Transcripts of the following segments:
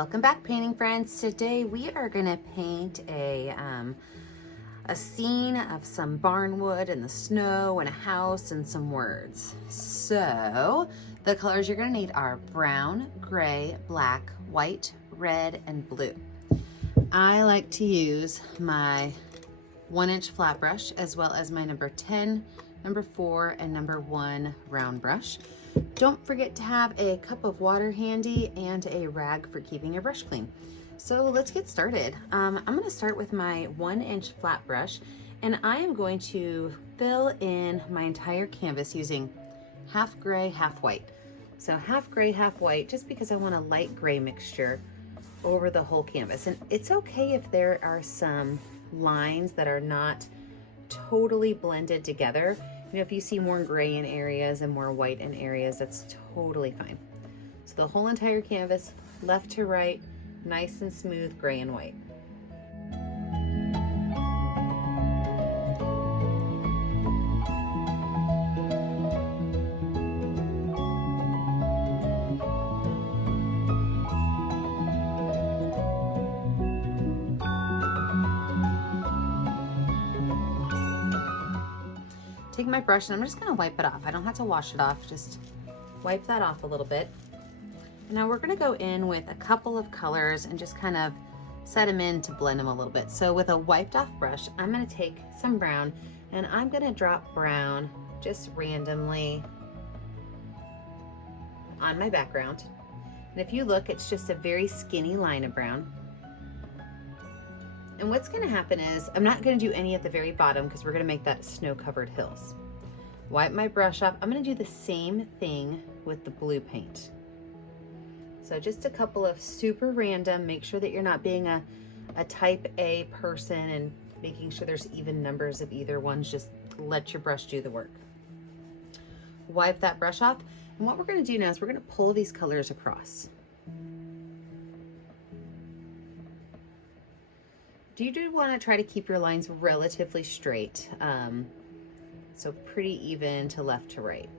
Welcome back, painting friends. Today we are gonna paint a scene of some barnwood and the snow and a house and some words. So the colors you're gonna need are brown, gray, black, white, red, and blue. I like to use my 1-inch flat brush as well as my number 10, number 4, and number 1 round brush. Don't forget to have a cup of water handy and a rag for keeping your brush clean. So let's get started. I'm going to start with my 1-inch flat brush, and I am going to fill in my entire canvas using half gray, half white. So half gray, half white, just because I want a light gray mixture over the whole canvas. And it's okay if there are some lines that are not totally blended together. You know, if you see more gray in areas and more white in areas, that's totally fine. So the whole entire canvas, left to right, nice and smooth gray and white. Take my brush and I'm just gonna wipe it off. I don't have to wash it off, just wipe that off a little bit. And now we're gonna go in with a couple of colors and just kind of set them in to blend them a little bit. So with a wiped off brush, I'm gonna take some brown and I'm gonna drop brown just randomly on my background. And if you look, it's just a very skinny line of brown. And what's gonna happen is, I'm not gonna do any at the very bottom because we're gonna make that snow-covered hills. Wipe my brush off. I'm gonna do the same thing with the blue paint. So just a couple of super random, make sure that you're not being a type A person and making sure there's even numbers of either ones. Just let your brush do the work. Wipe that brush off. And what we're gonna do now is we're gonna pull these colors across. You do want to try to keep your lines relatively straight, so pretty even to left to right.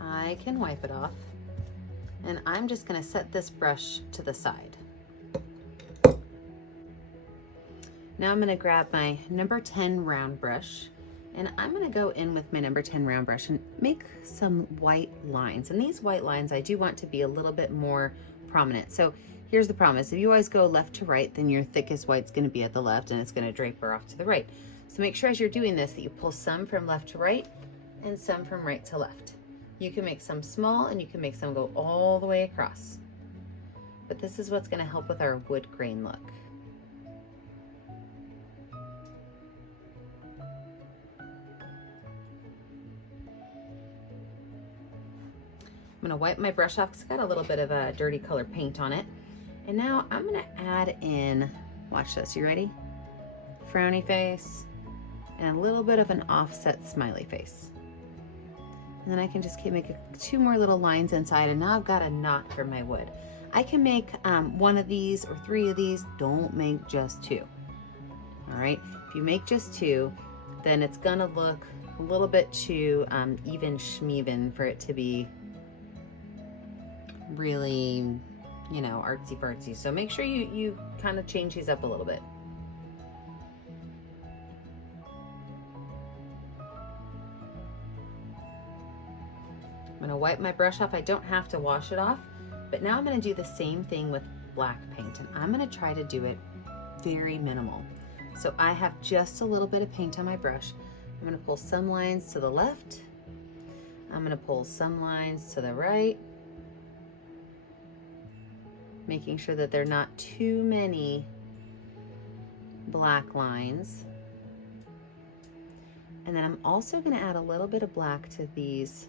I can wipe it off, and I'm just going to set this brush to the side. Now I'm gonna grab my number 10 round brush, and I'm gonna go in with my number 10 round brush and make some white lines. And these white lines, I do want to be a little bit more prominent. So here's the promise. If you always go left to right, then your thickest white's gonna be at the left and it's gonna draper off to the right. So make sure as you're doing this that you pull some from left to right and some from right to left. You can make some small and you can make some go all the way across. But this is what's gonna help with our wood grain look. I'm gonna wipe my brush off because it's got a little bit of a dirty color paint on it. And now I'm gonna add in, watch this, you ready? Frowny face and a little bit of an offset smiley face. And then I can just keep making 2 more little lines inside, and now I've got a knot for my wood. I can make 1 of these or 3 of these. Don't make just 2. All right, if you make just 2, then it's gonna look a little bit too even schmeven for it to be really, you know, artsy fartsy. So make sure you kind of change these up a little bit. I'm gonna wipe my brush off. I don't have to wash it off, but now I'm gonna do the same thing with black paint, and I'm gonna try to do it very minimal. So I have just a little bit of paint on my brush. I'm gonna pull some lines to the left. I'm gonna pull some lines to the right, making sure that there are not too many black lines. And then I'm also gonna add a little bit of black to these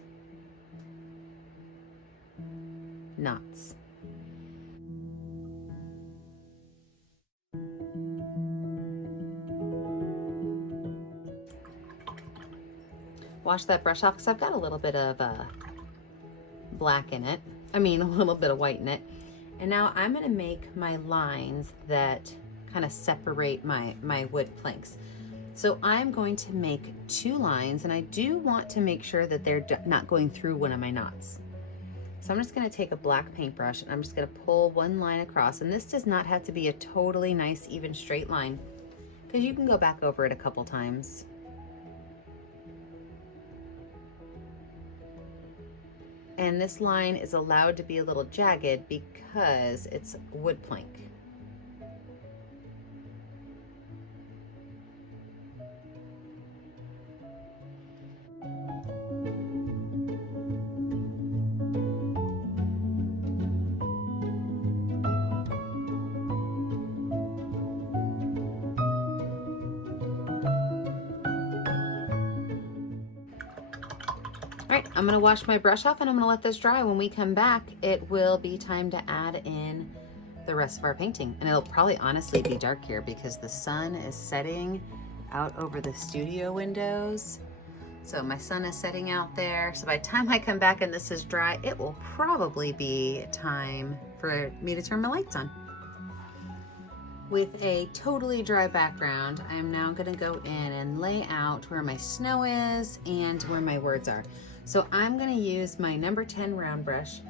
knots. Wash that brush off because I've got a little bit of black in it. I mean, a little bit of white in it. And now I'm gonna make my lines that kind of separate my wood planks. So I'm going to make 2 lines, and I do want to make sure that they're not going through one of my knots. So I'm just gonna take a black paintbrush and I'm just gonna pull 1 line across, and this does not have to be a totally nice, even straight line, because you can go back over it a couple times. And this line is allowed to be a little jagged because it's wood plank. All right, I'm gonna wash my brush off and I'm gonna let this dry. When we come back, it will be time to add in the rest of our painting. And it'll probably honestly be dark here because the sun is setting out over the studio windows. So my sun is setting out there. So by the time I come back and this is dry, it will probably be time for me to turn my lights on. With a totally dry background, I am now gonna go in and lay out where my snow is and where my words are. So I'm gonna use my number 10 round brush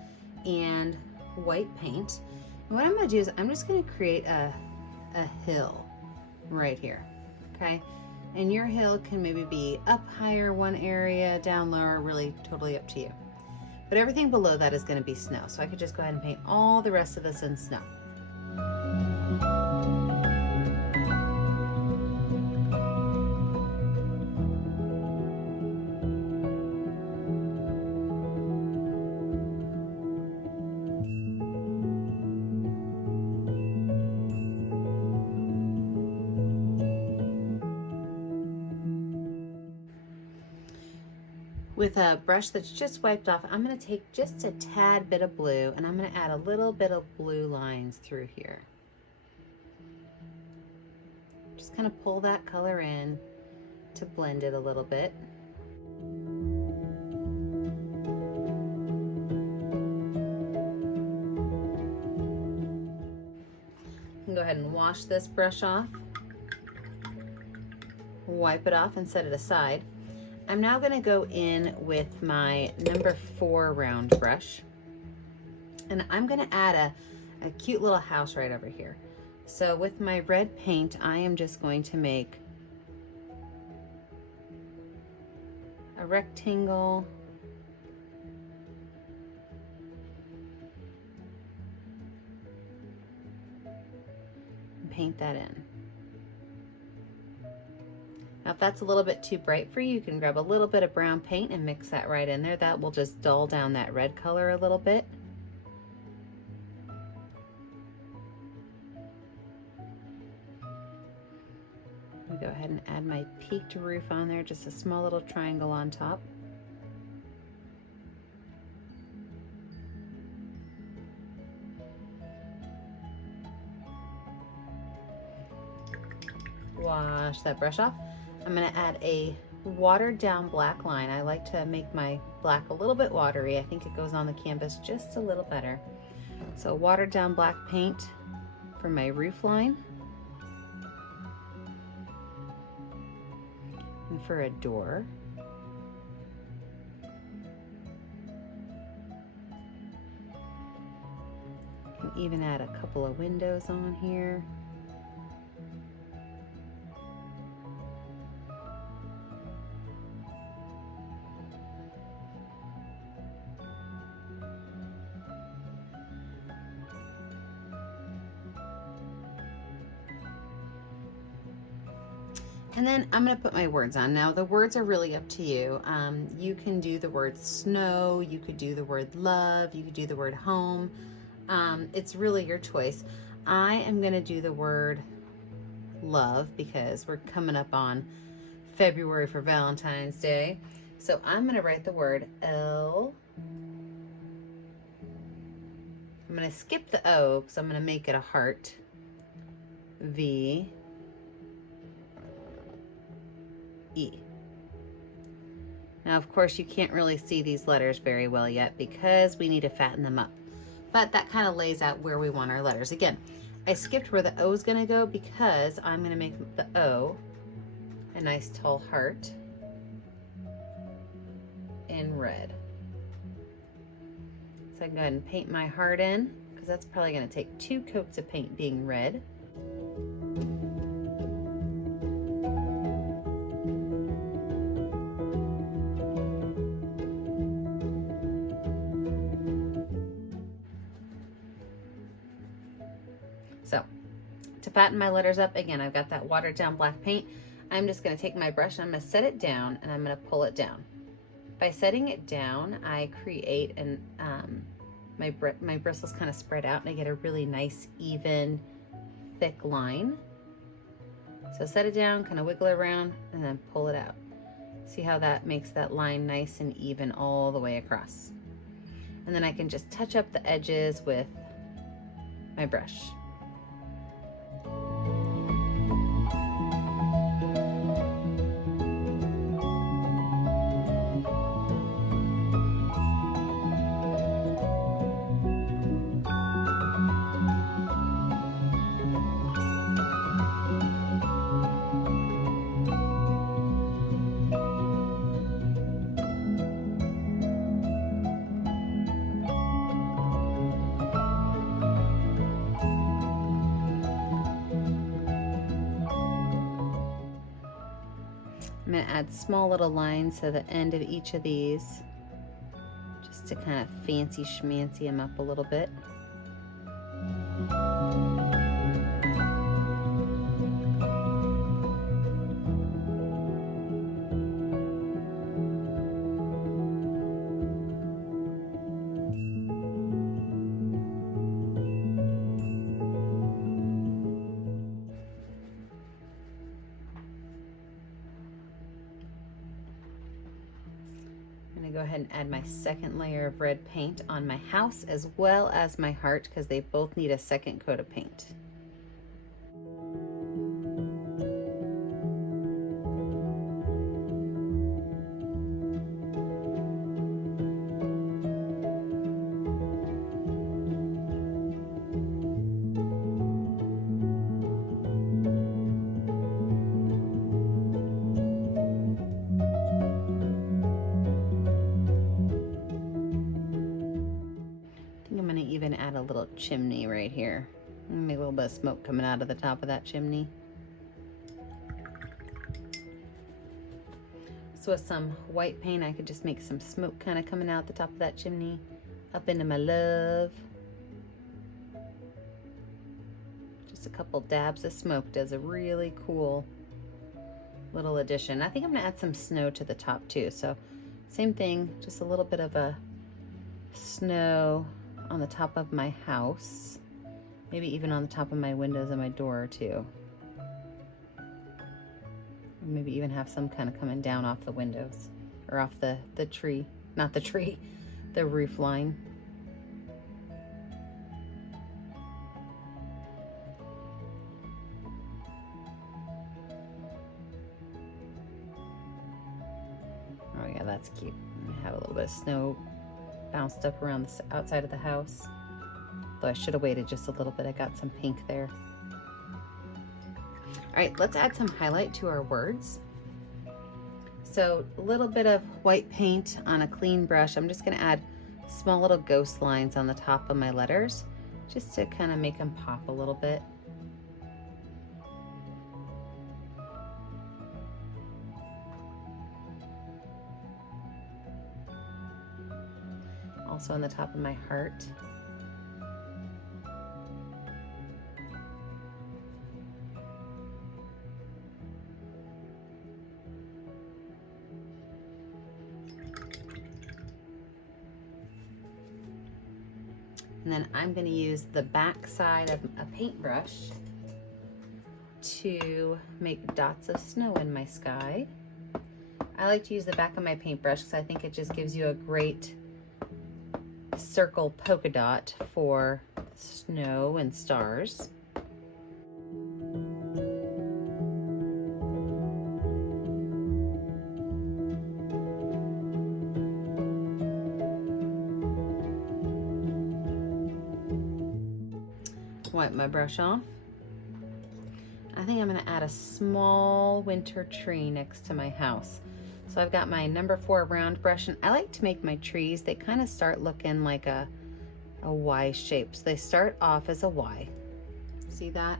and white paint. And what I'm gonna do is I'm just gonna create a hill right here, okay? And your hill can maybe be up higher one area, down lower, really totally up to you. But everything below that is gonna be snow. So I could just go ahead and paint all the rest of this in snow. With a brush that's just wiped off, I'm going to take just a tad bit of blue and I'm going to add a little bit of blue lines through here. Just kind of pull that color in to blend it a little bit. And go ahead and wash this brush off, wipe it off and set it aside. I'm now going to go in with my number 4 round brush, and I'm going to add a cute little house right over here. So with my red paint, I am just going to make a rectangle and paint that in. Now if that's a little bit too bright for you, you can grab a little bit of brown paint and mix that right in there. That will just dull down that red color a little bit. I'm gonna go ahead and add my peaked roof on there, just a small little triangle on top. Wash that brush off. I'm going to add a watered down black line. I like to make my black a little bit watery. I think it goes on the canvas just a little better. So watered down black paint for my roof line. And for a door. Can even add a couple of windows on here. And then I'm going to put my words on. Now the words are really up to you. You can do the word snow, you could do the word love, you could do the word home. It's really your choice. I am going to do the word love because we're coming up on February for Valentine's Day. So I'm going to write the word L. I'm going to skip the O because I'm going to make it a heart. V. E. Now, of course, you can't really see these letters very well yet because we need to fatten them up. but that kind of lays out where we want our letters. Again, I skipped where the O is going to go because I'm going to make the O a nice tall heart in red. So I can go ahead and paint my heart in, because that's probably going to take 2 coats of paint being red. So to fatten my letters up, again, I've got that watered down black paint. I'm just going to take my brush and I'm going to set it down and I'm going to pull it down. By setting it down, I create an my bristles kind of spread out and I get a really nice, even, thick line. So set it down, kind of wiggle it around, and then pull it out. See how that makes that line nice and even all the way across. And then I can just touch up the edges with my brush. I'm going to add small little lines to the end of each of these, just to kind of fancy schmancy them up a little bit. Go ahead and add my second layer of red paint on my house as well as my heart, because they both need a second coat of paint. Even add a little chimney right here. Make a little bit of smoke coming out of the top of that chimney. So with some white paint, I could just make some smoke kind of coming out the top of that chimney, up into my love. Just a couple dabs of smoke does a really cool little addition. I think I'm gonna add some snow to the top too. So same thing, just a little bit of a snow on the top of my house, maybe even on the top of my windows and my door too. Maybe even have some kind of coming down off the windows or off the tree, not the tree, the roof line. Oh yeah, that's cute. I have a little bit of snow bounced up around the outside of the house. Though I should have waited just a little bit. I got some pink there. All right, let's add some highlight to our words. So a little bit of white paint on a clean brush. I'm just gonna add small little ghost lines on the top of my letters, just to kind of make them pop a little bit. Also on the top of my heart. And then I'm going to use the back side of a paintbrush to make dots of snow in my sky. I like to use the back of my paintbrush because I think it just gives you a great circle polka dot for snow and stars. Wipe my brush off. I think I'm gonna add a small winter tree next to my house. So I've got my number 4 round brush, and I like to make my trees, they kind of start looking like a Y shape. So they start off as a Y. See that?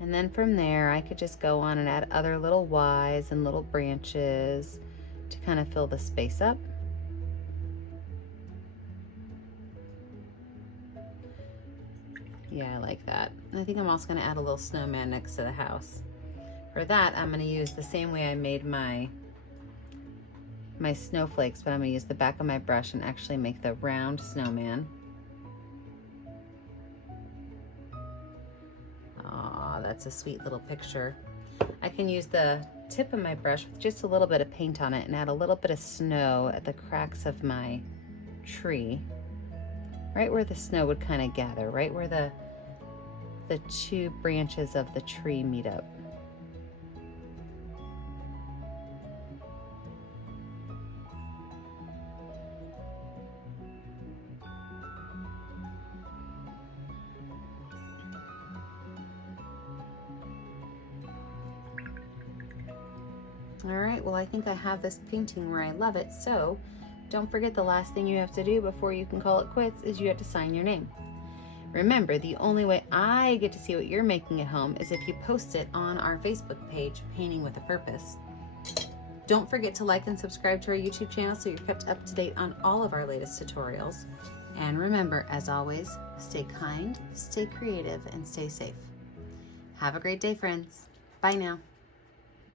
And then from there, I could just go on and add other little Ys and little branches to kind of fill the space up. Yeah, I like that. I think I'm also gonna add a little snowman next to the house. For that, I'm gonna use the same way I made my snowflakes, but I'm gonna use the back of my brush and actually make the round snowman. Aw, that's a sweet little picture. I can use the tip of my brush with just a little bit of paint on it and add a little bit of snow at the cracks of my tree. Right where the snow would kind of gather, right where the 2 branches of the tree meet up. All right, well, I think I have this painting where I love it, so don't forget the last thing you have to do before you can call it quits is you have to sign your name. Remember, the only way I get to see what you're making at home is if you post it on our Facebook page, Painting with a Purpose. Don't forget to like and subscribe to our YouTube channel so you're kept up to date on all of our latest tutorials. And remember, as always, stay kind, stay creative, and stay safe. Have a great day, friends. Bye now.